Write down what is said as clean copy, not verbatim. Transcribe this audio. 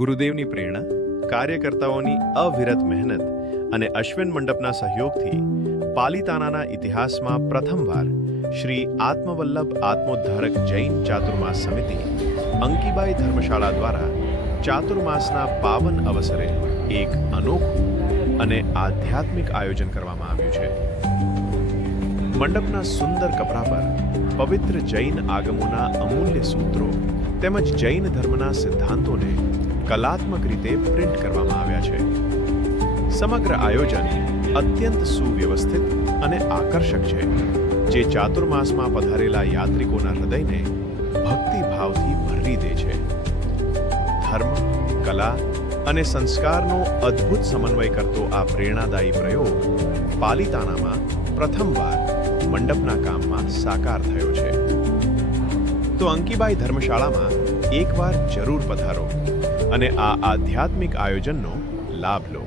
ગુરુદેવની પ્રેરણા, કાર્યકર્તાઓની અવિરત મહેનત અને અશ્વિન મંડપના સહયોગથી પાલિતાનાના ઇતિહાસમાં પ્રથમવાર શ્રી આત્મવલ્લભ આત્મોદ્ધારક જૈન ચાતુર્માસ સમિતિ અંકીબાઈ ધર્મશાળા દ્વારા ચાતુર્માસના પાવન અવસરે એક અનોખું અને આધ્યાત્મિક આયોજન કરવામાં આવ્યું છે. મંડપના સુંદર કપડા પર પવિત્ર જૈન આગમોના અમૂલ્ય સૂત્રો તેમજ જૈન ધર્મના સિદ્ધાંતોને કલાત્મક રીતે પ્રિન્ટ કરવામાં આવ્યા છે. સમગ્ર આયોજન અત્યંત સુવ્યવસ્થિત અને આકર્ષક છે, જે ચાતુર્માસમાં પધારેલા યાત્રિકોના હૃદયને ભક્તિભાવથી ભરી દે છે. ધર્મ, કલા અને સંસ્કારનો અદ્ભુત સમન્વય કરતો આ પ્રેરણાદાયી પ્રયોગ પાલિતાનામાં પ્રથમવાર મંડપના કામમાં સાકાર થયો છે. તો અંકીબાઈ ધર્મશાળામાં એકવાર જરૂર પધારો અને આ આધ્યાત્મિક આયોજનનો લાભ લો.